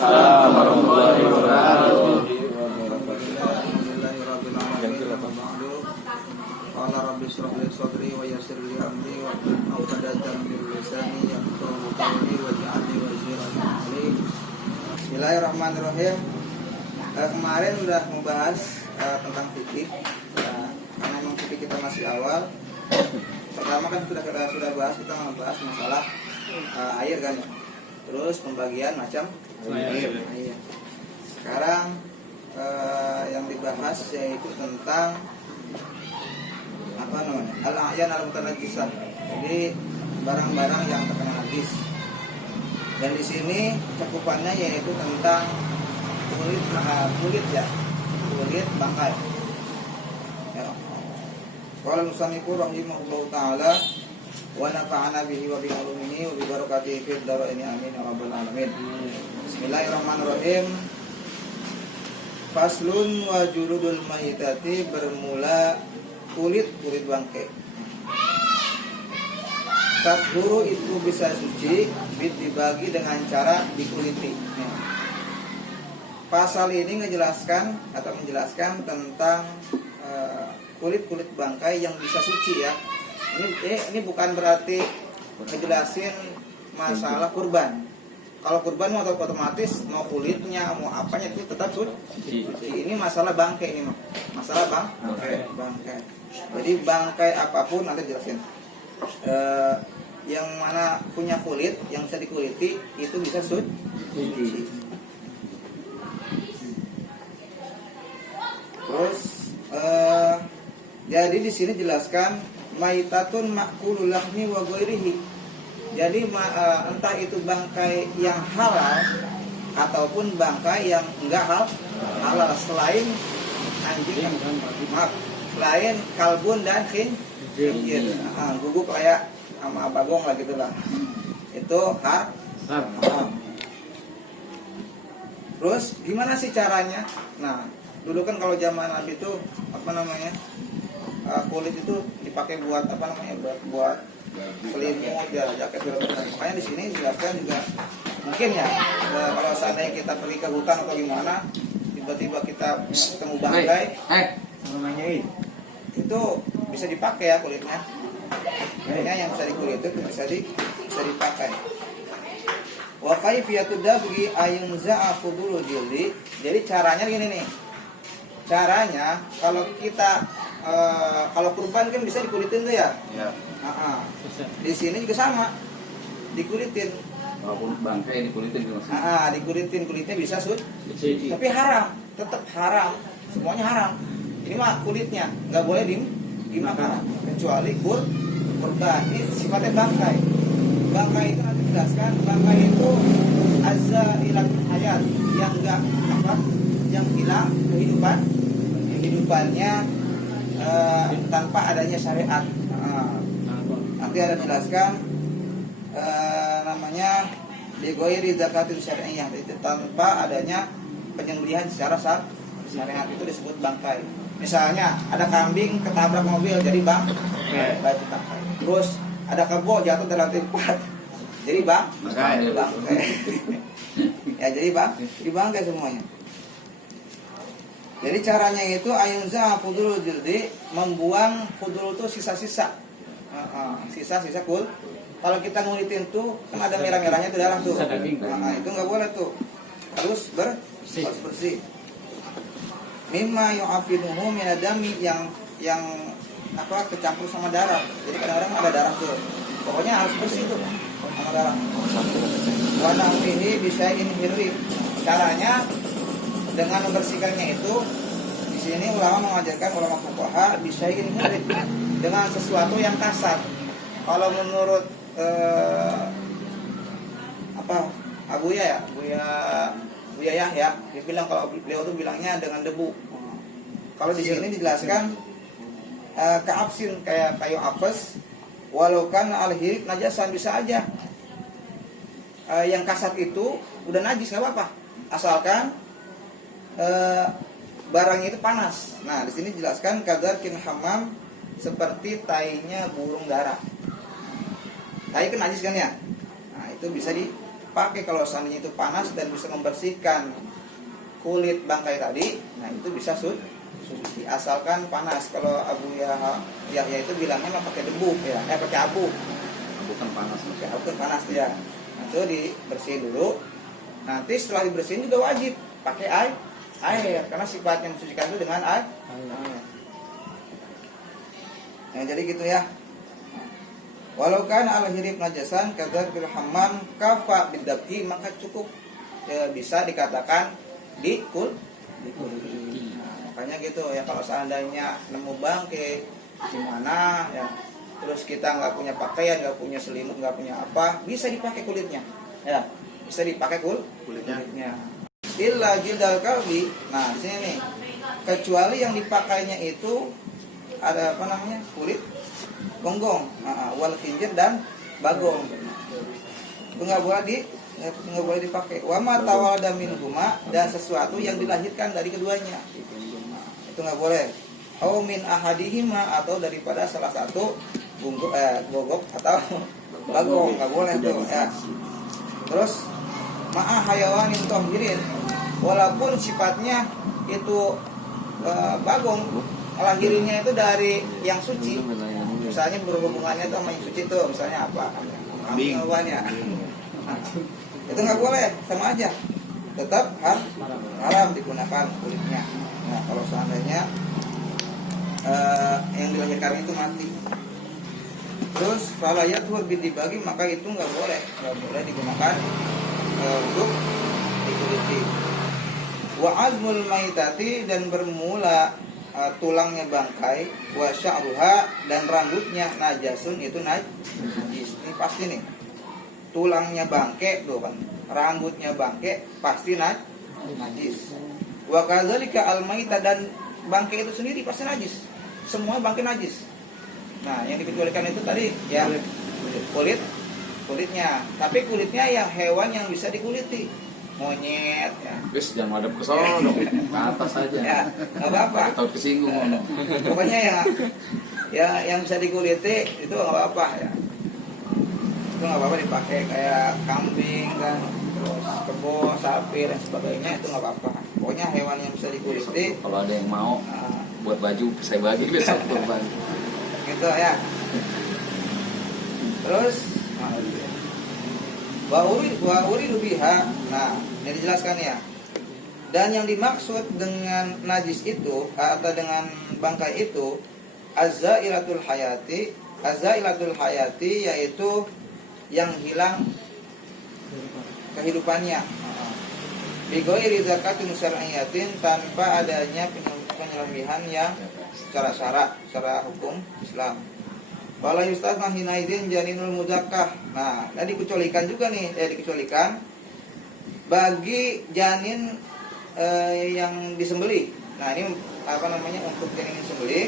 Assalamualaikum warahmatullahi wabarakatuh. Qala rabbi shrah li sadri wa yassir li amri wa hlul 'uqdatam min lisani yafqahu qawli waj'al li waziran min amri. Bismillahirrahmanirrahim. Kemarin udah membahas tentang fikih. Karena memang fikih kita masih awal. Pertama kan sudah bahas, kita membahas masalah air kan ya. Terus pembagian macam air. Sekarang yang dibahas yaitu tentang apa namanya? Al-a'yan al-mutanajjisah. Jadi barang-barang yang terkena najis. Dan di sini cakupannya yaitu tentang kulit bangkai. Ya. Qala musannifu rahimahullahu taala wa nafa'ana bihi wa bi ulumihi wa bi barakatihi fid dharain amin ya rabbal alamin. Bismillahirrahmanirrahim. Faslun wa juludul mayitati, bermula kulit bangkai. Tathuru itu bisa suci dibagi dengan cara dikuliti. Pasal ini menjelaskan tentang kulit bangkai yang bisa suci ya. Ini bukan berarti ngejelasin masalah kurban. Kalau kurban mau otomatis mau kulitnya mau apanya itu tetap suci. Ini masalah bangkai ini mah. Masalah bangkai. Jadi bangkai apapun nanti jelasin. Yang mana punya kulit yang bisa dikuliti itu bisa suci. Terus jadi di sini jelaskan maitatun ma'kulul lahmi wa ghairihi. Jadi entah itu bangkai yang halal ataupun bangkai yang enggak halal selain anjing selain kalbun dan khinzir. Guguk kayak sama bagong lah gitulah. Itu haram. Terus gimana sih caranya? Nah, dulu kan kalau zaman Nabi itu kulit itu dipakai buat buat selimut ya, jaket dan makanya di sini dijelaskan juga mungkin ya kalau seandainya kita pergi ke hutan atau gimana tiba-tiba kita ketemu bangkai itu bisa dipakai ya kulitnya yang bisa dikulit itu bisa dipakai. Wa kayfiyatu dabghi ayunza'a fudulu jildi. Jadi caranya gini nih. Caranya kalau kita kalau kurban kan bisa dikulitin tuh ya. Ya. Di sini juga sama. Dikulitin. Walaupun bangkai dikulitin juga. Dikulitin kulitnya bisa suci. Tapi haram, tetap haram. Semuanya haram. Ini mah kulitnya nggak boleh dimakan kecuali kurban. Ini sifatnya bangkai. Bangkai itu nanti jelaskan. Bangkai itu azza ilatul hayat yang hilang kehidupannya tanpa adanya syariat. Nanti ada jelaskan namanya bigoiri zakatul syariah, itu tanpa adanya penyembelihan secara syariat itu disebut bangkai. Misalnya ada kambing ketabrak mobil jadi bangkai. Terus ada kebo jatuh dalam tempat jadi bangkai. Ya jadi bangkai semuanya. Jadi caranya itu ayunza fudulul jildi, membuang fudul itu sisa-sisa. Sisa-sisa kul. Kalau kita ngulitin tuh kan ada merah-merahnya itu darah tuh. Itu enggak boleh tuh. Harus bersih. Mimma yu'afinuhu min adami yang kecampur sama darah. Jadi kadang-kadang ada darah tuh. Pokoknya harus bersih tuh sama darah. Wa nahwihi bisyai'in hirri. Caranya dengan membersihkannya itu di sini ulama fuqaha bisyai'in hirri, dengan sesuatu yang kasar. Kalau menurut Buya Yahya, dia bilang kalau beliau tuh bilangnya dengan debu. Kalau di sini dijelaskan ka'afsin kayak kayu apes, walau kan al-hirik najasan, bisa aja yang kasar itu udah najis nggak apa-apa, asalkan barangnya itu panas. Nah, di sini dijelaskan kadarkin hamam, seperti tainya burung dara. Tai kan najis kan ya? Nah, itu bisa dipakai kalau seandainya itu panas dan bisa membersihkan kulit bangkai tadi, nah itu bisa suci asalkan panas. Kalau Abu Yahya itu bilangnya mah pakai debu ya, pakai abu. Bukan panas. Pakai abu kan panas ya. Nah, itu dibersihin dulu. Nanti setelah dibersihin juga wajib pakai air karena sifatnya mensucikan itu dengan air. Nah, jadi gitu ya. Walau kana al-hirib najasan kadar bil hammam kafa bidabki, maka cukup bisa dikatakan dikul. Nah, makanya gitu ya, kalau seandainya nemu bangke di mana ya, terus kita nggak punya pakaian, nggak punya selimut, nggak punya apa, bisa dipakai kulitnya ya, bisa dipakai kulitnya. Illa jildal kalbi. Nah, di sini nih, kecuali yang dipakainya itu ada apa namanya, kulit gonggong, wal khinjir dan bagong, itu nggak boleh dipakai. Wa ma tawalada minhuma, dan sesuatu yang dilahirkan dari keduanya, itu nggak boleh. Au min ahadihima, atau daripada salah satu gogok atau bagong, nggak boleh tuh ya. Terus ma'a hayawanin tohirin, walaupun sifatnya itu bagong, lahirinnya itu dari yang suci, misalnya berhubungannya tuh sama yang suci tuh, misalnya apa, kambing ya, itu nggak boleh, sama aja, tetap haram digunakan kulitnya. Nah, kalau seandainya yang dilahirkan itu mati, terus falayat lebih dibagi, maka itu nggak boleh digunakan untuk dikuliti. Wa azmul maitati, dan bermula tulangnya bangkai, wa sya'ruha, dan rambutnya najasun, itu najis. Ini pasti nih, tulangnya bangke tuh kan, rambutnya bangke pasti najis. Wa kadzalika al maita, dan bangke itu sendiri pasti najis. Semua bangke najis. Nah, yang dikecualikan itu tadi ya kulitnya. Tapi kulitnya yang hewan yang bisa dikuliti, monyet ya. Guys, jangan madep ke sono dong, ke atas aja. Ya, nggak apa-apa. Takut kesinggung ono. Pokoknya yang bisa dikuliti itu nggak apa-apa ya. Itu nggak apa-apa dipakai, kayak kambing kan, terus kebo, sapi dan sebagainya, itu nggak apa-apa. Pokoknya hewan yang bisa dikuliti. Kalau ada yang mau buat baju, saya bagi besok kurban. Gitu ya. Terus wa uridu biha. Nah, ini dijelaskan ya. Dan yang dimaksud dengan najis itu atau dengan bangkai itu azzailatul hayati, yaitu yang hilang kehidupannya. Bighairi zakatin syar'iyyatin, tanpa adanya penyembelihan yang secara hukum Islam. Wala yustasna hinaidin janinul muzakkah. Nah, dikecualikan juga nih, dikecualikan bagi janin yang disembelih. Nah, ini apa namanya, untuk janin disembelih.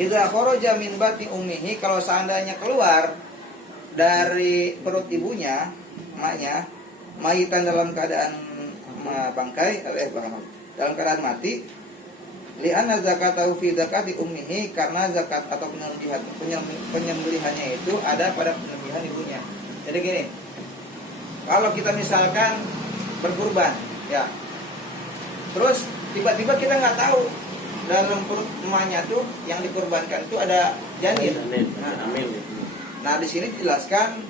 Idza kharaja min batni ummihi, kalau seandainya keluar dari perut ibunya, maknya, mayitan dalam keadaan bangkai, dalam keadaan mati, li'anna zakatahu fi zakati ummihi, karena zakat atau penyembelihannya itu ada pada penyembelihan ibunya. Jadi gini, kalau kita misalkan berkurban ya, terus tiba-tiba kita nggak tahu dalam perut emaknya tuh yang dikurbankan itu ada janin. Nah, di sini dijelaskan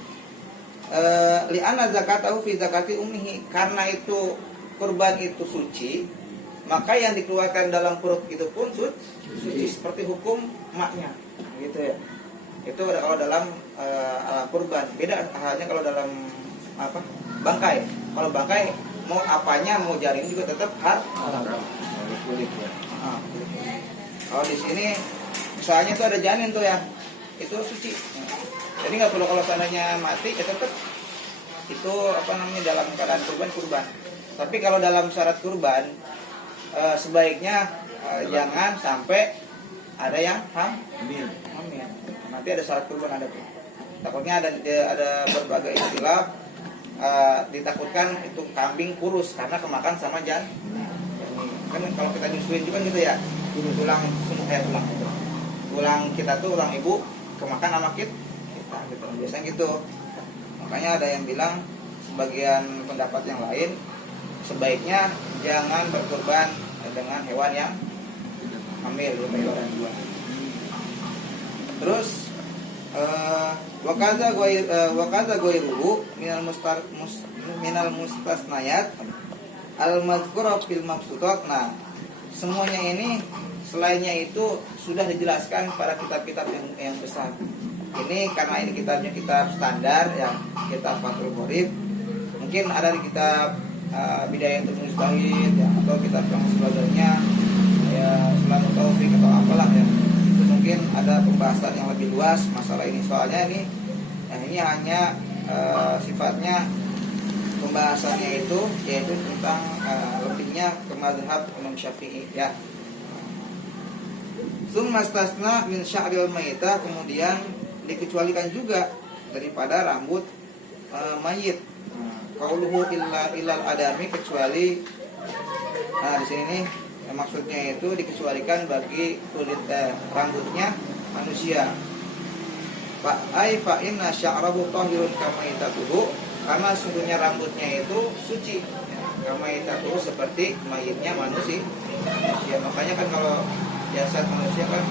li'anna zakatahu fi zakati ummihi, karena itu kurban itu suci, maka yang dikeluarkan dalam perut itu pun suci seperti hukum emaknya, gitu ya. Itu kalau dalam kurban. Beda halnya kalau dalam bangkai. Kalau bangkai mau apanya, mau jaring juga tetap haram. Kulit ya. Kalau di sini misalnya tuh ada janin tuh ya, itu suci. Jadi nggak perlu, kalau seandainya mati ya tetap itu dalam keadaan kurban. Tapi kalau dalam syarat kurban, sebaiknya jangan sampai ada yang hamil. Nanti ada syarat kurban, ada tuh. Takutnya ada berbagai istilah, ditakutkan itu kambing kurus karena kemakan sama janin. Kan kalau kita nyusuin juga gitu ya, tulang kita tuh, tulang ibu kemakan sama kita gitu. Biasanya gitu. Makanya ada yang bilang sebagian pendapat yang lain sebaiknya jangan berkorban dengan hewan yang hamil berupa hewan buah. Terus wakaza ghairuhu minal mustasnayat al-mazkura fil mabsutat. Nah, semuanya ini selainnya itu sudah dijelaskan pada kitab-kitab yang besar. Ini karena ini kitabnya kitab standar yang kitab Fathul Qorib. Mungkin ada di kitab Bidayatul Mujtahid ya, atau kitab yang sebagainya ya, Selamat Taufik atau apalah ya. Itu mungkin ada pembahasan yang lebih luas masalah ini. Soalnya ini hanya sifatnya pembahasannya itu yaitu tentang lebihnya ke mazhab Imam Syafi'i ya. Summastasna min sya'ril maitah, kemudian dikecualikan juga daripada rambut mayit. Qauluhu illal adami, kecuali di sini nih maksudnya itu dikecualikan bagi kulit rambutnya manusia. Fa inna sya'rahu tahirun kama itatuhu, karena sungguhnya rambutnya itu suci. Kama itatuhu seperti mayitnya manusia. Makanya kan kalau jasad manusia kan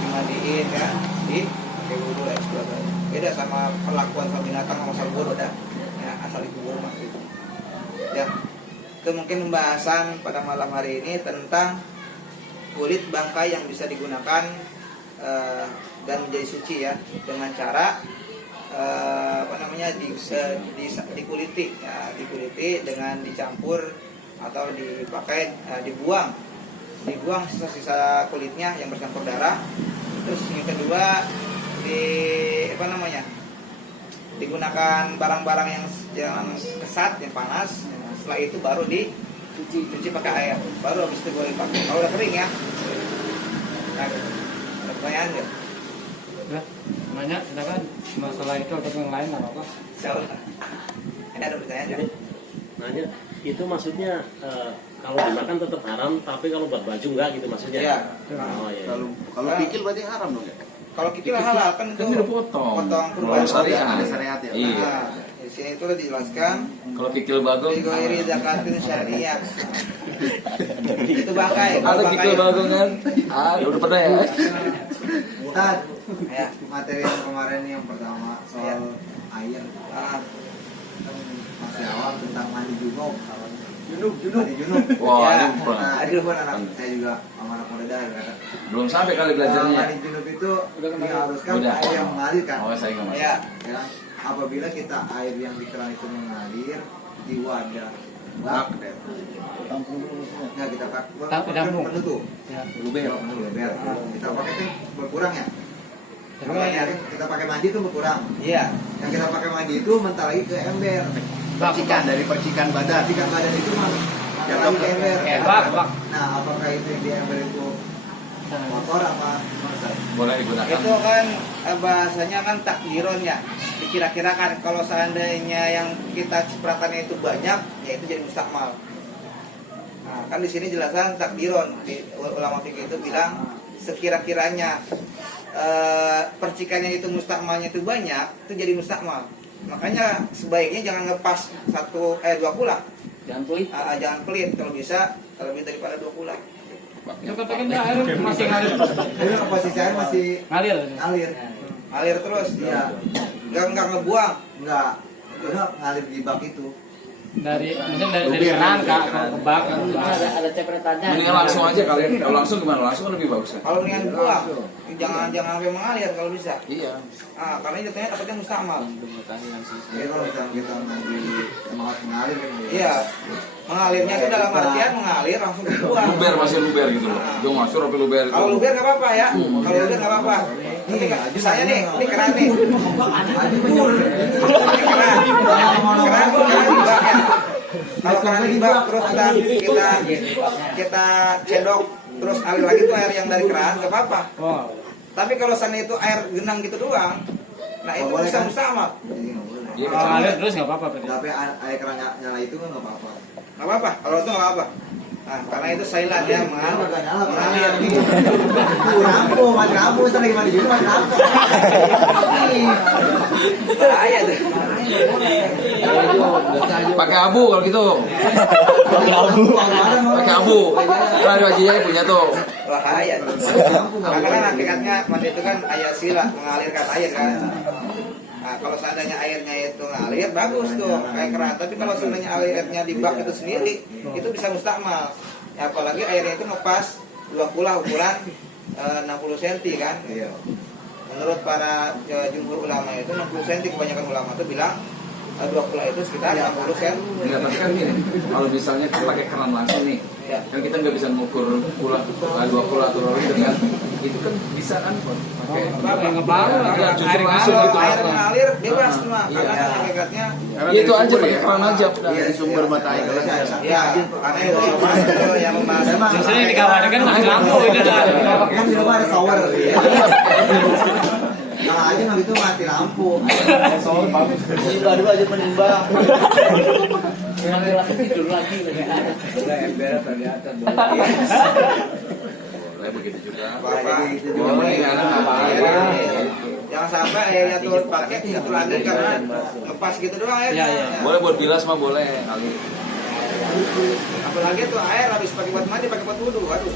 dimandiin kan, pakai wudu dan sebagainya. Beda sama perlakuan sama binatang sama salbur udah ya, asal dikubur mah gitu. Ya. Itu mungkin pembahasan pada malam hari ini tentang kulit bangkai yang bisa digunakan dan menjadi suci ya, dengan cara dikuliti ya, dikuliti dengan dicampur atau dipakai dibuang sisa-sisa kulitnya yang bercampur darah. Terus yang kedua digunakan barang-barang yang kesat, yang panas. Setelah itu baru dicuci pakai air, baru habis itu boleh dipakai kalau udah kering ya. Nah, ada pertanyaan nggak? Banyak, silakan. Masalah itu atau yang lain apa? Ini ada pertanyaan nggak? Nanya, itu maksudnya kalau dimakan tetap haram, tapi kalau buat baju enggak gitu maksudnya? Iya. Oh, iya. Kalau kikil berarti haram dong ya? Kalau kikil halal kan itu potong kurban syariat. ada Syariat ya. Iya. Iya. Di sini itu udah dijelaskan. Kalau kikil bagong Bighairi zakatin syariah. Itu bangkai. ada kikil bagong kan? Udah pernah ya? Ustaz, Ya. materi yang kemarin yang pertama soal Ya. air Ah, kan masih awal tentang mandi junub. Mandi junub. Wah, Ya. ini kurang. Nah, itu kan anak saya juga sama anak muda dah kata. Belum sampai kali belajarnya. Mandi junub itu diharuskan Udah. air yang mengalir kan. Oh, saya nggak masuk. ya. Ya, apabila kita air yang di keran itu mengalir di wadah bak, ya kita pakai penutup. Ya. Luber. Kita pakai itu berkurang ya. Tapi Kita pakai mandi itu berkurang. Iya. Yang kita pakai mandi itu mental lagi ke ember. Percikan badan. Percikan badan itu mental lagi ke ember. Bak. Nah, apakah itu yang di ember itu kotor apa gimana? Boleh digunakan. Itu kan bahasanya kan takdiron ya. Dikira-kirakan kalau seandainya yang kita cipratannya itu banyak, ya itu jadi mustakmal. Nah, kan di sini jelasan takdiron. Di ulama fikih itu bilang sekira-kiranya percikannya itu mustakmalnya itu banyak, itu jadi mustakmal. Makanya sebaiknya jangan ngepas 2 kula. Jangan pelit. Jangan pelit, kalau bisa lebih daripada 2 kula. Itu katakan dia air masih ngalir. Jadi posisi air masih Ngalir. ngalir. Ngalir terus, Iya. nggak ngebuang. Enggak. Itu ngalir di bak itu. Dari keran ke bak. Ada cepretannya. Mendingan langsung aja kali. Kalau langsung gimana? Langsung kan lebih bagus kan? Kalau dengan buang, jangan sampai mengalir kalau bisa. Iya. Karena jatuhnya takutnya mustakmal. Jadi kalau misalnya kita mandi semangat mengalir kan. Iya, mengalirnya itu dalam artian mengalir langsung dibuang. Masih luber gitu loh. Gue masuk tapi luber. Kalau luber nggak apa-apa ya. Kalau luber nggak apa-apa. Ini saya nih, ini keran nih. Ini keran. Keran di bak ya. Kalau keran di bak terus kita cendok terus alir lagi tuh air yang dari keran nggak apa-apa. Oh. Tapi kalau sana itu air genang gitu doang, nah itu Boleh bisa kan? mustakmal. Jadi nggak boleh. Iya, Kalau ngalir terus nggak apa-apa berarti. Tapi air keran nyala itu kan nggak apa-apa. Nggak apa-apa. Kalau itu nggak apa. Nah, karena itu silent ya, mengalir. Mati lampu, lagi mandi juga mati lampu. Bahaya tuh. Pakai abu kalau gitu. Pakai abu. Karena wajinya punya tuh. Bahaya tuh. Karena kan hakikatnya mandi itu kan ayat sila, mengalirkan air kan. Nah, kalau seandainya airnya itu ngalir, bagus tuh, kayak keran. Tapi kalau seandainya airnya di bak itu sendiri, itu bisa mustakmal. Ya, apalagi airnya itu ngepas 2 kula ukuran 60 cm kan. Menurut para jumhur ulama itu 60 cm, kebanyakan ulama itu bilang 2 kula itu sekitar 60 cm. Enggak, tapi kan gini, kalau misalnya kita pakai keran langsung nih, Ya. kan kita nggak bisa mengukur kula, 2 kula atau liter kan, itu kan bisa kan pakai ngebaru Enggak, justru air langsung Kalau gitu. air mengalir bebas semua, Iya. karena kan hakikatnya Itu aja pakai keran aja. Iya, sumber mata air. ya, karena itu yang membahas. Justru yang dikhawatirkan mati lampu itu dah. Kan di rumah ada shower. Kalau aja nggak gitu mati lampu. Shower bagus. Dua aja menimbang. Laki-laki tidur lagi. Boleh begitu juga. Boleh, jangan sampai airnya turun pakai satu lagi karena lepas gitu doang airnya. Iya, iya. Boleh buat bilas mah boleh kali. Apalagi tuh air habis pakai buat mandi, pakai buat wudhu, aduh.